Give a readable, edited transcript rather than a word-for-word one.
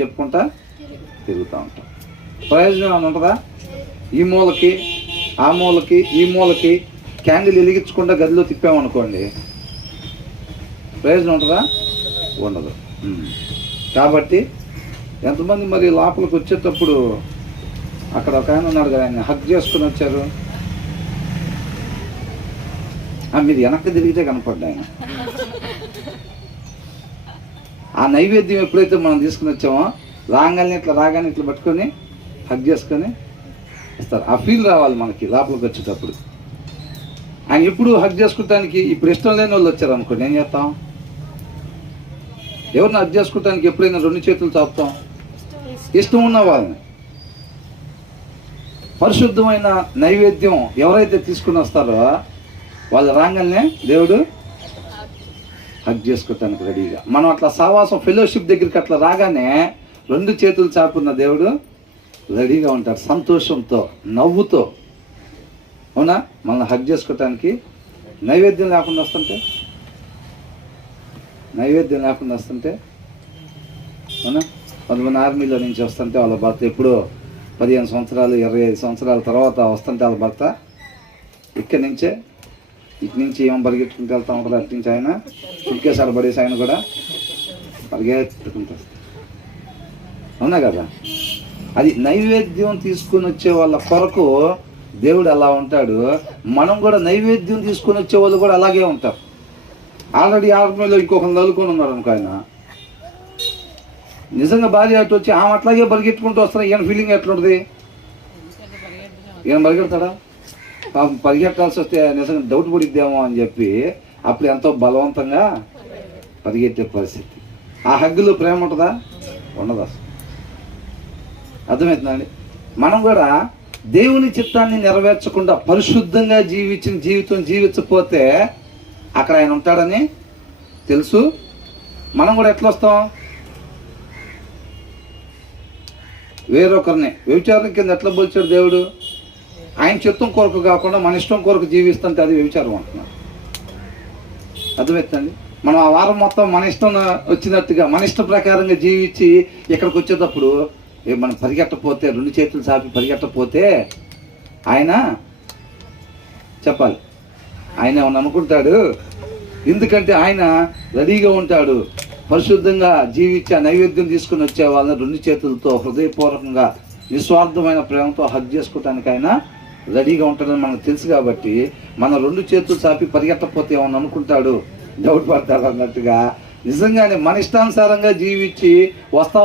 చెప్పుకుంటా తిరుగుతూ ఉంటాం. ప్రయోజనం ఏమైనా ఉంటుందా? ఈ మూలకి ఆ మూలకి ఈ మూలకి క్యాండిల్ వెలిగించకుండా గదిలో తిప్పామనుకోండి, ప్రయోజనం ఉంటుందా? ఉండదు. కాబట్టి ఎంతమంది మరి లోపలికి వచ్చేటప్పుడు అక్కడ ఒక ఆయన ఉన్నాడు కదా, ఆయన హగ్ చేసుకుని వచ్చారు. మీరు వెనక్కి తిరిగితే కనపడ్డా ఆయన. ఆ నైవేద్యం ఎప్పుడైతే మనం తీసుకుని వచ్చామో రాగానే ఇట్లా పట్టుకొని హగ్ చేసుకొని ఇస్తారు. ఆ ఫీల్ రావాలి మనకి లోపలికి వచ్చేటప్పుడు. ఆయన ఎప్పుడు హగ్ చేసుకుంటానికి ఇప్పుడు ఇష్టం లేని వాళ్ళు వచ్చారు అనుకోండి, ఏం చేస్తాం? ఎవరిని హగ్ చేసుకోవటానికి ఎప్పుడైనా 2 చేతులు చాపుతాం? ఇష్టం ఉన్న వాళ్ళని. పరిశుద్ధమైన నైవేద్యం ఎవరైతే తీసుకుని వస్తారో వాళ్ళు రాగానే దేవుడు హగ్ చేసుకోవటానికి రెడీగా. మనం అట్లా సావాసం ఫెలోషిప్ దగ్గరికి అట్లా రాగానే 2 చేతులు చాపున్న దేవుడు రెడీగా ఉంటాడు, సంతోషంతో నవ్వుతో. అవునా? మనల్ని హగ్ చేసుకోవటానికి. నైవేద్యం లేకుండా వస్తుంటే అవునా? కొంతమంది ఆర్మీలో నుంచి వస్తుంటే వాళ్ళ భర్త ఎప్పుడో 15 సంవత్సరాలు 25 సంవత్సరాల తర్వాత వస్తుంటే వాళ్ళ భర్త ఇటు నుంచి ఏం పరిగెట్టుకుంటూ వెళ్తా ఉంటారు. అటు నుంచి ఆయన చుట్టుకేసారి పడేసి ఆయన కూడా పరిగెత్తుకుంటూ వస్తారు. అవునా కదా? అది నైవేద్యం తీసుకుని వచ్చే వాళ్ళ కొరకు దేవుడు అలా ఉంటాడు. మనం కూడా నైవేద్యం తీసుకుని వచ్చే వాళ్ళు కూడా అలాగే ఉంటారు. ఆల్రెడీ ఆర్మీలో ఇంకొకరు నలుకొని ఉన్నాడు అనుకో, ఆయన నిజంగా భార్య అటు వచ్చి ఆమె అట్లాగే పరిగెట్టుకుంటూ వస్తారు. ఈయన ఫీలింగ్ ఎట్లుంటుంది? ఈయన పరిగెడతాడా? పాపం పరిగెట్టాల్సి వస్తే నిజంగా డౌట్ పడిద్దామో అని చెప్పి అప్పుడు ఎంతో బలవంతంగా పరిగెట్టే పరిస్థితి. ఆ హగ్గులో ప్రేమ ఉంటుందా? ఉండదు అసలు. అర్థమవుతుందండి? మనం కూడా దేవుని చిత్తాన్ని నెరవేర్చకుండా పరిశుద్ధంగా జీవించిన జీవితం జీవించకపోతే అక్కడ ఆయన ఉంటాడని తెలుసు. మనం కూడా ఎట్లా వస్తాం? వేరొకరిని వ్యభిచారం కింద ఎట్లా పోల్చాడు దేవుడు? ఆయన చిత్తం కొరకు కాకుండా మన ఇష్టం కొరకు జీవిస్తుంటే అది వ్యభిచారం అంటున్నాడు. అర్థమవుతుందండి? మనం ఆ వారం మొత్తం మన ఇష్టం వచ్చినట్టుగా మన ఇష్ట ప్రకారంగా జీవించి ఇక్కడికి వచ్చేటప్పుడు మనం పరిగెట్టపోతే 2 చేతులు చాపి పరిగెట్టపోతే ఆయన చెప్పాలి, ఆయన ఏమన్నా అనుకుంటాడు. ఎందుకంటే ఆయన రెడీగా ఉంటాడు. పరిశుద్ధంగా జీవించే నైవేద్యం తీసుకుని వచ్చే వాళ్ళని 2 చేతులతో హృదయపూర్వకంగా నిస్వార్థమైన ప్రేమతో హగ్ చేసుకోవటానికి ఆయన రెడీగా ఉంటాడని మనకు తెలుసు. కాబట్టి మన 2 చేతులు చాపి పరిగెట్టకపోతే ఏమన్నా అనుకుంటాడు, డౌట్ పడతాడు అన్నట్టుగా నిజంగానే మన ఇష్టానుసారంగా జీవించి వస్తా